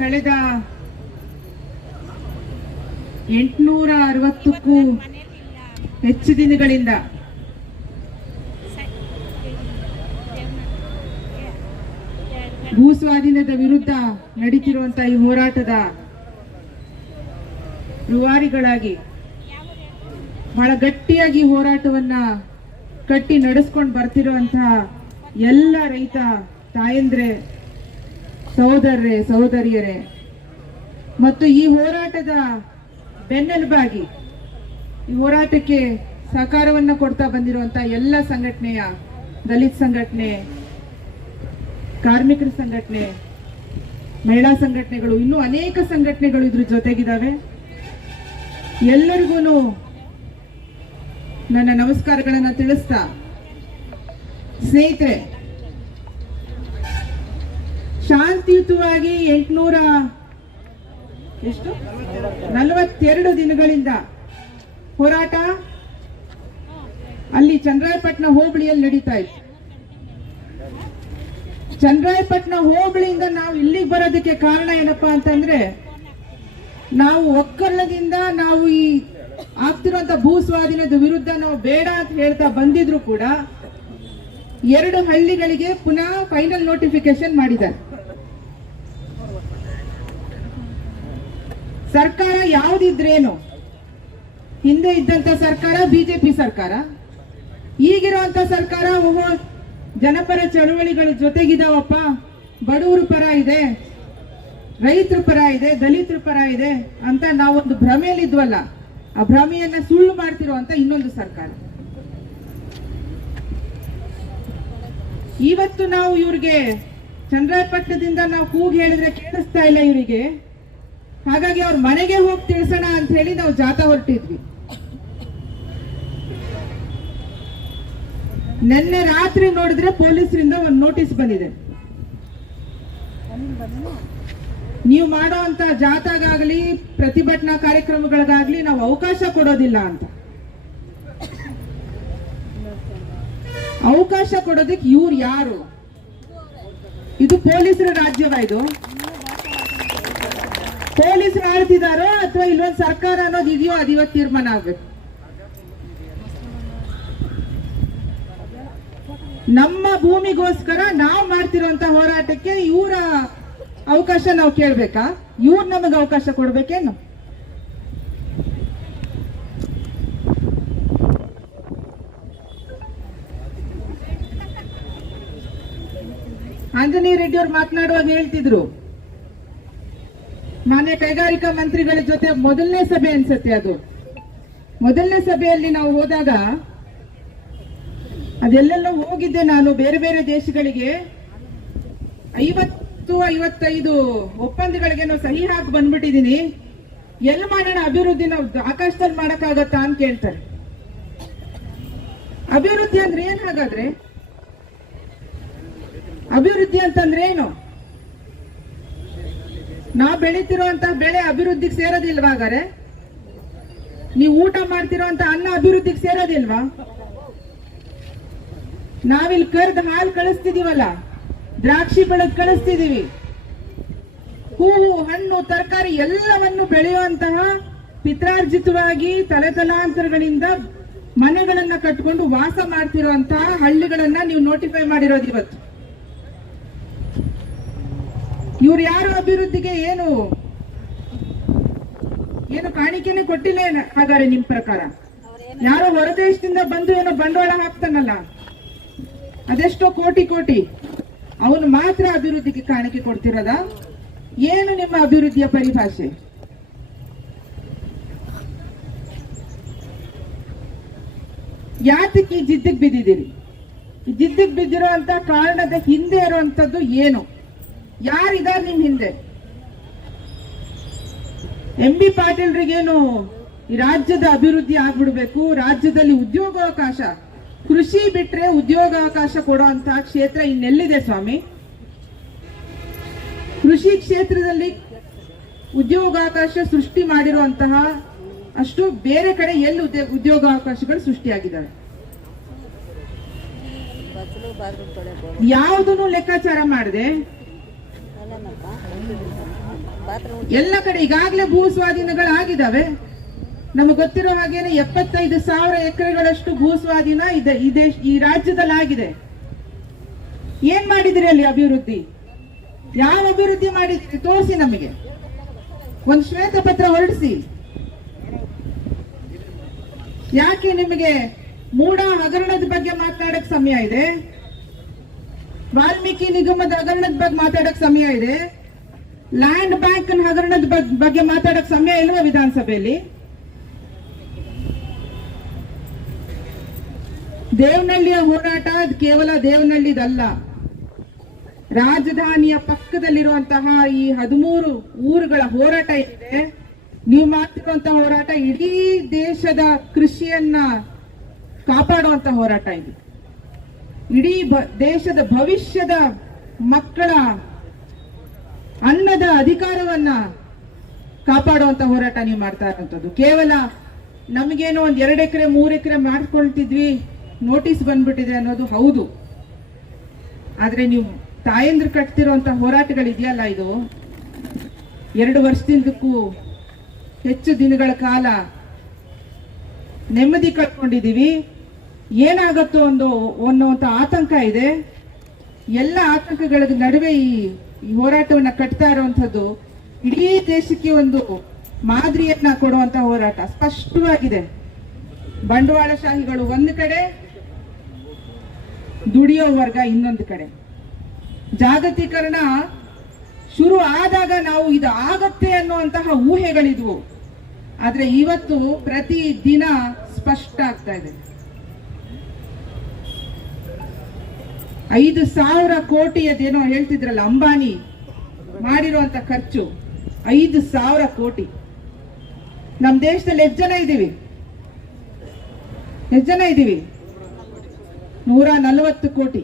ಕಳೆದ 860ಕ್ಕೂ ಹೆಚ್ಚು ದಿನಗಳಿಂದ ಭೂ ಸ್ವಾಧೀನದ ವಿರುದ್ಧ ನಡೀತಿರುವಂತಹ ಈ ಹೋರಾಟದ ರೂವಾರಿಗಳಾಗಿ ಬಹಳ ಗಟ್ಟಿಯಾಗಿ ಹೋರಾಟವನ್ನ ಕಟ್ಟಿ ನಡೆಸ್ಕೊಂಡು ಬರ್ತಿರುವಂತಹ ಎಲ್ಲ ರೈತ ತಾಯಂದ್ರೆ, ಸಹೋದರರೇ, ಸಹೋದರಿಯರೇ ಮತ್ತು ಈ ಹೋರಾಟದ ಬೆನ್ನೆಲುಬಾಗಿ ಈ ಹೋರಾಟಕ್ಕೆ ಸಹಕಾರವನ್ನ ಕೊಡ್ತಾ ಬಂದಿರುವಂತಹ ಎಲ್ಲ ಸಂಘಟನೆಯ, ದಲಿತ ಸಂಘಟನೆ, ಕಾರ್ಮಿಕರ ಸಂಘಟನೆ, ಮಹಿಳಾ ಸಂಘಟನೆಗಳು, ಇನ್ನೂ ಅನೇಕ ಸಂಘಟನೆಗಳು ಇದ್ರ ಜೊತೆಗಿದ್ದಾವೆ. ಎಲ್ಲರಿಗೂ ನನ್ನ ನಮಸ್ಕಾರಗಳನ್ನ ತಿಳಿಸ್ತಾ, ಸ್ನೇಹಿತರೆ, ಶಾಂತಿಯುತವಾಗಿ 842 ದಿನಗಳಿಂದ ಹೋರಾಟ ಅಲ್ಲಿ ಚನ್ನರಾಯಪಟ್ಟಣ ಹೋಬಳಿಯಲ್ಲಿ ನಡೀತಾ ಇತ್ತು. ಚನ್ನರಾಯಪಟ್ಟಣ ಹೋಬಳಿಯಿಂದ ನಾವು ಇಲ್ಲಿಗೆ ಬರೋದಕ್ಕೆ ಕಾರಣ ಏನಪ್ಪಾ ಅಂತಂದ್ರೆ, ನಾವು ಒಕ್ಕರಣದಿಂದ ನಾವು ಈ ಆಗ್ತಿರುವಂತ ಭೂ ಸ್ವಾಧೀನದ ವಿರುದ್ಧ ನಾವು ಬೇಡ ಅಂತ ಹೇಳ್ತಾ ಬಂದಿದ್ರು ಕೂಡ 2 ಹಳ್ಳಿಗಳಿಗೆ ಪುನಃ ಫೈನಲ್ ನೋಟಿಫಿಕೇಶನ್ ಮಾಡಿದ್ದಾರೆ. ಸರ್ಕಾರ ಯಾವುದಿದ್ರೇನು, ಹಿಂದೆ ಇದ್ದಂತ ಸರ್ಕಾರ ಬಿಜೆಪಿ ಸರ್ಕಾರ, ಈಗಿರುವಂತ ಸರ್ಕಾರ ಜನಪರ ಚಳವಳಿಗಳ ಜೊತೆಗಿದಾವಪ್ಪ, ಬಡವರ ಪರ ಇದೆ, ರೈತರ ಪರ ಇದೆ, ದಲಿತರ ಪರ ಇದೆ ಅಂತ ನಾವೊಂದು ಭ್ರಮೆಯಲ್ಲಿ ಇದ್ವಲ್ಲ, ಆ ಭ್ರಮೆಯನ್ನ ಸುಳ್ಳು ಮಾಡ್ತಿರುವಂತ ಇನ್ನೊಂದು ಸರ್ಕಾರ. ಇವತ್ತು ನಾವು ಇವ್ರಿಗೆ ಚನ್ನರಾಯಪಟ್ಟಣದಿಂದ ನಾವು ಕೂಗಿ ಹೇಳಿದ್ರೆ ಕೇಳಿಸ್ತಾ ಇಲ್ಲ ಇವರಿಗೆ, ಹಾಗಾಗಿ ಅವ್ರ ಮನೆಗೆ ಹೋಗಿ ತಿಳಿಸೋಣ ಅಂತ ಹೇಳಿ ನಾವು ಜಾಥಾ ಹೊರಟಿದ್ವಿ. ನಿನ್ನೆ ರಾತ್ರಿ ನೋಡಿದ್ರೆ ಪೊಲೀಸರಿಂದ ಒಂದು ನೋಟಿಸ್ ಬಂದಿದೆ, ನೀವು ಮಾಡೋ ಅಂತ ಜಾಥಾಗಾಗ್ಲಿ ಪ್ರತಿಭಟನಾ ಕಾರ್ಯಕ್ರಮಗಳಿಗಾಗ್ಲಿ ನಾವು ಅವಕಾಶ ಕೊಡೋದಿಲ್ಲ ಅಂತ. ಅವಕಾಶ ಕೊಡೋದಕ್ಕೆ ಇವ್ರು ಯಾರು? ಇದು ಪೊಲೀಸರ ರಾಜ್ಯವ? ಇದು ಪೊಲೀಸರು ಆಡ್ತಿದಾರೋ ಅಥವಾ ಇಲ್ಲೊಂದು ಸರ್ಕಾರ ಅನ್ನೋದು ಇದೆಯೋ? ಅದು ಇವತ್ತು ತೀರ್ಮಾನ ಆಗ್ಬೇಕು. ನಮ್ಮ ಭೂಮಿಗೋಸ್ಕರ ನಾವು ಮಾಡ್ತಿರುವಂತ ಹೋರಾಟಕ್ಕೆ ಇವರ ಅವಕಾಶ ನಾವು ಕೇಳ್ಬೇಕಾ? ಇವ್ರು ನಮಗೆ ಅವಕಾಶ ಕೊಡ್ಬೇಕೇನು? ಆಂಜನೇಯ ರೆಡ್ಡಿ ಅವ್ರು ಮಾತನಾಡುವಾಗ ಹೇಳ್ತಿದ್ರು, ಮಾನ್ಯ ಕೈಗಾರಿಕಾ ಮಂತ್ರಿಗಳ ಜೊತೆ ಮೊದಲನೇ ಸಭೆ ಅನ್ಸತ್ತೆ, ಅದು ಮೊದಲನೇ ಸಭೆಯಲ್ಲಿ ನಾವು ಹೋದಾಗ, ಅದೆಲ್ಲೆಲ್ಲ ಹೋಗಿದ್ದೆ ನಾನು ಬೇರೆ ಬೇರೆ ದೇಶಗಳಿಗೆ, 50-55 ಒಪ್ಪಂದಗಳಿಗೆ ನಾವು ಸಹಿ ಹಾಕಿ ಬಂದ್ಬಿಟ್ಟಿದೀನಿ, ಎಲ್ಲಿ ಮಾಡೋಣ ಅಭಿವೃದ್ಧಿ? ನಾವು ಆಕಾಶದಲ್ಲಿ ಮಾಡಕ್ಕಾಗತ್ತಾ ಅಂತ ಕೇಳ್ತಾರೆ. ಅಭಿವೃದ್ಧಿ ಅಂದ್ರೆ ಏನ್? ಹಾಗಾದ್ರೆ ಅಭಿವೃದ್ಧಿ ಅಂತಂದ್ರೆ ಏನು? ನಾವು ಬೆಳೀತಿರುವಂತಹ ಬೆಳೆ ಅಭಿವೃದ್ಧಿಗೆ ಸೇರೋದಿಲ್ವಾ? ಹಾಗಾದ್ರೆ ನೀವು ಊಟ ಮಾಡ್ತಿರೋಂತ ಅನ್ನ ಅಭಿವೃದ್ಧಿಗೆ ಸೇರೋದಿಲ್ವಾ? ನಾವಿಲ್ಲಿ ಕರ್ದ ಹಾಲು ಕಳಿಸ್ತಿದೀವಲ್ಲ, ದ್ರಾಕ್ಷಿ ಬೆಳೆದು ಕಳಿಸ್ತಿದೀವಿ, ಹೂವು, ಹಣ್ಣು, ತರಕಾರಿ ಎಲ್ಲವನ್ನು ಬೆಳೆಯುವಂತಹ ಪಿತ್ರಾರ್ಜಿತವಾಗಿ ತಲೆತಲಾಂತರಗಳಿಂದ ಮನೆಗಳನ್ನ ಕಟ್ಕೊಂಡು ವಾಸ ಮಾಡ್ತಿರುವಂತಹ ಹಳ್ಳಿಗಳನ್ನ ನೀವು ನೋಟಿಫೈ ಮಾಡಿರೋದು ಇವತ್ತು. ಇವ್ರು ಯಾರು ಅಭಿವೃದ್ಧಿಗೆ ಏನು ಕಾಣಿಕೆನೆ ಕೊಟ್ಟಿಲ್ಲ ಹಾಗಾದ್ರೆ ನಿಮ್ ಪ್ರಕಾರ? ಯಾರೋ ಹೊರದೇಶದಿಂದ ಬಂದು ಏನೋ ಬಂಡವಾಳ ಹಾಕ್ತಾನಲ್ಲ, ಅದೆಷ್ಟೋ ಕೋಟಿ ಅವನು ಮಾತ್ರ ಅಭಿವೃದ್ಧಿಗೆ ಕಾಣಿಕೆ ಕೊಡ್ತಿರೋದ? ಏನು ನಿಮ್ಮ ಅಭಿವೃದ್ಧಿಯ ಪರಿಭಾಷೆ? ಯಾತಕ್ಕೆ ಈ ಜಿದ್ದಿಗೆ ಬಿದ್ದಿದ್ದೀರಿ? ಈ ಜಿದ್ದಿಗೆ ಬಿದ್ದಿರೋ ಅಂತ ಕಾರಣದ ಹಿಂದೆ ಇರುವಂತದ್ದು ಏನು? ಯಾರಿದ್ದಾರೆ ನಿಮ್ ಹಿಂದೆ? MB ಪಾಟೀಲ್ರಿಗೇನು ಈ ರಾಜ್ಯದ ಅಭಿವೃದ್ಧಿ ಆಗ್ಬಿಡ್ಬೇಕು, ರಾಜ್ಯದಲ್ಲಿ ಉದ್ಯೋಗಾವಕಾಶ, ಕೃಷಿ ಬಿಟ್ರೆ ಉದ್ಯೋಗಾವಕಾಶ ಕೊಡುವಂತಹ ಕ್ಷೇತ್ರ ಇನ್ನೆಲ್ಲಿದೆ ಸ್ವಾಮಿ? ಕೃಷಿ ಕ್ಷೇತ್ರದಲ್ಲಿ ಉದ್ಯೋಗಾವಕಾಶ ಸೃಷ್ಟಿ ಮಾಡಿರುವಂತಹ ಅಷ್ಟು ಬೇರೆ ಕಡೆ ಎಲ್ಲಿ ಉದ್ಯೋಗಾವಕಾಶಗಳು ಸೃಷ್ಟಿಯಾಗಿದ್ದಾವೆ? ಯಾವುದನ್ನು ಲೆಕ್ಕಾಚಾರ ಮಾಡದೆ ಎಲ್ಲ ಕಡೆ ಈಗಾಗಲೇ ಭೂ ಸ್ವಾಧೀನಗಳಾಗಿದ್ದಾವೆ. ನಮಗೆ ಗೊತ್ತಿರೋ ಹಾಗೇನೆ 75,000 ಎಕರೆಗಳಷ್ಟು ಭೂ ಸ್ವಾಧೀನ ಈ ರಾಜ್ಯದಲ್ಲಿ ಆಗಿದೆ. ಏನ್ ಮಾಡಿದಿರಿ ಅಲ್ಲಿ ಅಭಿವೃದ್ಧಿ? ಯಾವ ಅಭಿವೃದ್ಧಿ ಮಾಡಿದ್ರಿ ತೋರಿಸಿ ನಮಗೆ. ಒಂದು ಶ್ವೇತಪತ್ರ ಹೊರಡಿಸಿ. ಯಾಕೆ ನಿಮಗೆ ಮೂಡ ಹಗರಣದ ಬಗ್ಗೆ ಮಾತನಾಡಕ್ ಸಮಯ ಇದೆ, ವಾಲ್ಮೀಕಿ ನಿಗಮದ ಹಗರಣದ ಬಗ್ಗೆ ಮಾತಾಡಕ್ ಸಮಯ ಇದೆ, ಲ್ಯಾಂಡ್ ಬ್ಯಾಂಕ್ ಹಗರಣದ ಬಗ್ಗೆ ಮಾತಾಡಕ್ ಸಮಯ ಇಲ್ವಾ ವಿಧಾನಸಭೆಯಲ್ಲಿ? ದೇವನಹಳ್ಳಿಯ ಹೋರಾಟ ಅದು ಕೇವಲ ದೇವನಹಳ್ಳಿದಲ್ಲ, ರಾಜಧಾನಿಯ ಪಕ್ಕದಲ್ಲಿರುವಂತಹ ಈ 13 ಊರುಗಳ ಹೋರಾಟ ಇದೆ. ನೀವು ಮಾಡ್ತಿರುವಂತಹ ಹೋರಾಟ ಇಡೀ ದೇಶದ ಕೃಷಿಯನ್ನ ಕಾಪಾಡುವಂತ ಹೋರಾಟ ಇದೆ. ಇಡೀ ದೇಶದ ಭವಿಷ್ಯದ ಮಕ್ಕಳ ಅನ್ನದ ಅಧಿಕಾರವನ್ನ ಕಾಪಾಡುವಂತ ಹೋರಾಟ ನೀವು ಮಾಡ್ತಾ ಇರುವಂತದ್ದು. ಕೇವಲ ನಮಗೇನೋ 1-2 ಎಕರೆ 3 ಎಕರೆ ಮಾಡ್ಕೊಳ್ತಿದ್ವಿ, ನೋಟಿಸ್ ಬಂದ್ಬಿಟ್ಟಿದೆ ಅನ್ನೋದು ಹೌದು. ಆದ್ರೆ ನೀವು ತಾಯಂದ್ರು ಕಟ್ತಿರುವಂತ ಹೋರಾಟಗಳಿದೆಯಲ್ಲ, ಇದು 2 ವರ್ಷದಿಂದಕ್ಕೂ ಹೆಚ್ಚು ದಿನಗಳ ಕಾಲ ನೆಮ್ಮದಿ ಕಳ್ಕೊಂಡಿದೀವಿ. ಏನಾಗತ್ತೋ ಅನ್ನುವಂತ ಆತಂಕ ಇದೆ. ಎಲ್ಲ ಆತಂಕಗಳ ನಡುವೆ ಈ ಹೋರಾಟವನ್ನ ಕಟ್ತಾ ಇರುವಂತದ್ದು ಇಡೀ ದೇಶಕ್ಕೆ ಒಂದು ಮಾದರಿಯನ್ನ ಕೊಡುವಂತ ಹೋರಾಟ ಸ್ಪಷ್ಟವಾಗಿದೆ. ಬಂಡವಾಳಶಾಹಿಗಳು ಒಂದು ಕಡೆ, ದುಡಿಯೋ ವರ್ಗ ಇನ್ನೊಂದು ಕಡೆ. ಜಾಗತೀಕರಣ ಶುರು ಆದಾಗ ನಾವು ಇದು ಆಗತ್ತೆ ಅನ್ನುವಂತಹ ಊಹೆಗಳಿದ್ವು. ಆದ್ರೆ ಇವತ್ತು ಪ್ರತಿ ದಿನ ಸ್ಪಷ್ಟ ಆಗ್ತಾ ಇದೆ. 5,000 ಕೋಟಿಯದೇನೋ ಹೇಳ್ತಿದ್ರಲ್ಲ, ಅಂಬಾನಿ ಮಾಡಿರುವಂತ ಖರ್ಚು 5,000 ಕೋಟಿ. ನಮ್ಮ ದೇಶದಲ್ಲಿ ಎಷ್ಟು ಜನ ಇದ್ದೀವಿ? 140 ಕೋಟಿ.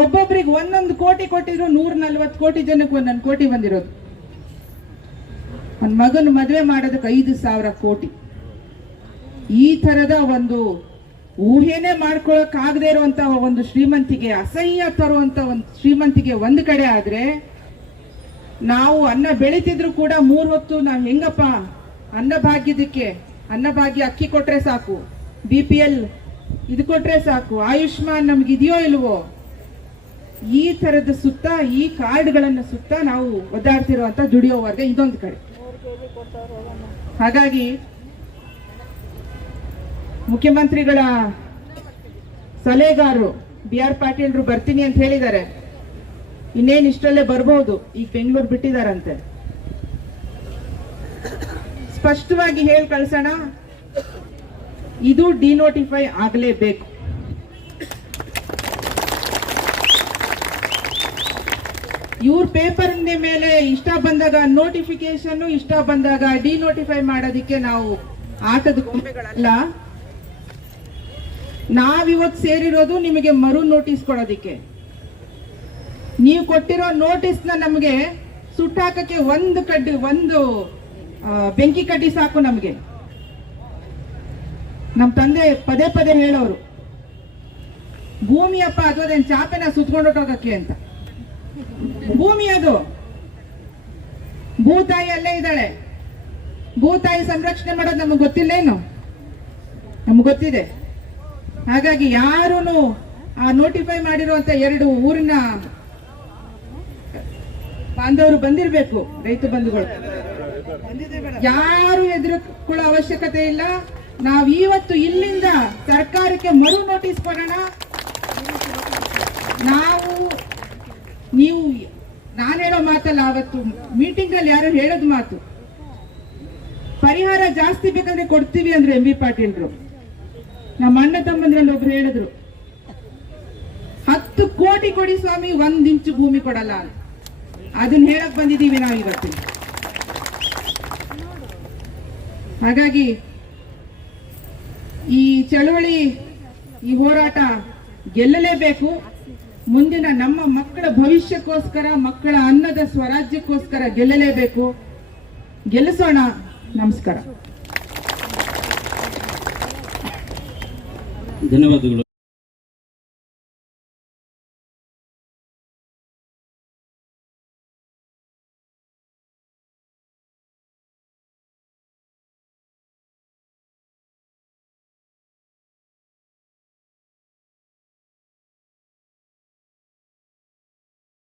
ಒಬ್ಬೊಬ್ರಿಗೆ 1 ಕೋಟಿ ಕೊಟ್ಟಿದ್ರು 140 ಕೋಟಿ ಜನಕ್ಕೆ 1 ಕೋಟಿ ಬಂದಿರೋದು. ಒಂದು ಮಗನ ಮದುವೆ ಮಾಡೋದಕ್ಕೆ 5,000 ಕೋಟಿ. ಈ ತರದ ಒಂದು ಊಹೆನೆ ಮಾಡ್ಕೊಳಕ್ ಆಗದೆ ಇರುವಂತಹ ಒಂದು ಶ್ರೀಮಂತಿಗೆ, ಅಸಹ್ಯ ತರುವಂತ ಒಂದು ಶ್ರೀಮಂತಿಗೆ ಒಂದು ಕಡೆ ಆದ್ರೆ, ನಾವು ಅನ್ನ ಬೆಳಿತಿದ್ರು ಕೂಡ 3 ಹೊತ್ತು ನಾವು ಹೆಂಗಪ್ಪ ಅನ್ನಭಾಗ್ಯ ಅಕ್ಕಿ ಕೊಟ್ರೆ ಸಾಕು, BPL ಇದು ಕೊಟ್ರೆ ಸಾಕು, ಆಯುಷ್ಮಾನ್ ನಮ್ಗಿದೆಯೋ ಇಲ್ವೋ, ಈ ತರದ ಸುತ್ತ, ಈ ಕಾರ್ಡ್ಗಳನ್ನ ಸುತ್ತ ನಾವು ಒದ್ದಾಡ್ತಿರುವಂತ ದುಡಿಯೋ ವರ್ಗ ಇದೊಂದು ಕಡೆ. ಹಾಗಾಗಿ ಮುಖ್ಯಮಂತ್ರಿಗಳ ಸಲಹೆಗಾರರು BR ಪಾಟೀಲ್ರು ಬರ್ತೀನಿ ಅಂತ ಹೇಳಿದ್ದಾರೆ. ಇನ್ನೇನು ಇಷ್ಟರಲ್ಲೇ ಬರ್ಬಹುದು. ಈಗ ಬೆಂಗಳೂರು ಬಿಟ್ಟಿದಾರಂತೆ. ಸ್ಪಷ್ಟವಾಗಿ ಹೇಳಿ ಕಳ್ಸೋಣ, ಇದು ಡಿನೋಟಿಫೈ ಆಗಲೇಬೇಕು. ಇವ್ರ ಪೇಪರ್ ಮೇಲೆ ಇಷ್ಟ ಬಂದಾಗ ನೋಟಿಫಿಕೇಶನ್, ಇಷ್ಟ ಬಂದಾಗ ಡಿನೋಟಿಫೈ ಮಾಡೋದಿಕ್ಕೆ ನಾವು ಆಟದ ಗೊಂಬೆಗಳಲ್ಲ. ನಾವಿವತ್ತು ಸೇರಿರೋದು ನಿಮಗೆ ಮರು ನೋಟಿಸ್ ಕೊಡೋದಿಕ್ಕೆ. ನೀವು ಕೊಟ್ಟಿರೋ ನೋಟಿಸ್ ನ ನಮಗೆ ಸುಟ್ಟಾಕಕ್ಕೆ ಒಂದು ಬೆಂಕಿ ಕಡ್ಡಿ ಸಾಕು ನಮಗೆ. ನಮ್ಮ ತಂದೆ ಪದೇ ಪದೇ ಹೇಳೋರು, ಭೂಮಿಯಪ್ಪ ಅದೇನ್ ಚಾಪೆನ ಸುತ್ಕೊಂಡೋಗಕ್ಕೆ ಅಂತ. ಭೂಮಿ ಅದು, ಭೂತಾಯಿ ಅಲ್ಲೇ ಇದ್ದಾಳೆ. ಭೂತಾಯಿ ಸಂರಕ್ಷಣೆ ಮಾಡೋದು ನಮಗೆ ಗೊತ್ತಿಲ್ಲ ಏನು? ನಮ್ಗೆ ಗೊತ್ತಿದೆ. ಹಾಗಾಗಿ ಯಾರು ಆ ನೋಟಿಫೈ ಮಾಡಿರುವಂತ 2 ಊರಿನ ಬಾಂಧವರು ಬಂದಿರಬೇಕು, ರೈತ ಬಂಧುಗಳು. ಯಾರು ಹೆದರ್ಕೊಳ್ಳೋ ಅವಶ್ಯಕತೆ ಇಲ್ಲ. ನಾವಿವತ್ತು ಇಲ್ಲಿಂದ ಸರ್ಕಾರಕ್ಕೆ ಮರು ನೋಟಿಸ್ ಕೊಡೋಣ. ನಾನು ಹೇಳೋ ಮಾತಲ್ಲ, ಅವತ್ತು ಮೀಟಿಂಗ್ ಅಲ್ಲಿ ಯಾರು ಹೇಳೋದು ಮಾತು, ಪರಿಹಾರ ಜಾಸ್ತಿ ಬೇಕಂದ್ರೆ ಕೊಡ್ತೀವಿ ಅಂದ್ರೆ MB ಪಾಟೀಲ್ರು. ನಮ್ಮ ಅಣ್ಣ ತಮ್ಮಂದ್ರಲ್ಲಿ ಒಬ್ರು ಹೇಳಿದ್ರು, 10 ಕೋಟಿ ಕೊಡಿ ಸ್ವಾಮಿ, 1 ಇಂಚು ಭೂಮಿ ಕೊಡಲ್ಲ ಅಂತ. ಅದನ್ನ ಹೇಳಕ್ ಬಂದಿದ್ದೀವಿ ನಾವು ಇವತ್ತು. ಹಾಗಾಗಿ ಈ ಚಳವಳಿ, ಈ ಹೋರಾಟ ಗೆಲ್ಲಲೇಬೇಕು. ಮುಂದಿನ ನಮ್ಮ ಮಕ್ಕಳ ಭವಿಷ್ಯಕ್ಕೋಸ್ಕರ, ಮಕ್ಕಳ ಅನ್ನದ ಸ್ವರಾಜ್ಯಕ್ಕೋಸ್ಕರ ಗೆಲ್ಲಲೇಬೇಕು. ಗೆಲ್ಲಿಸೋಣ. ನಮಸ್ಕಾರ. ಧನ್ಯವಾದಗಳು.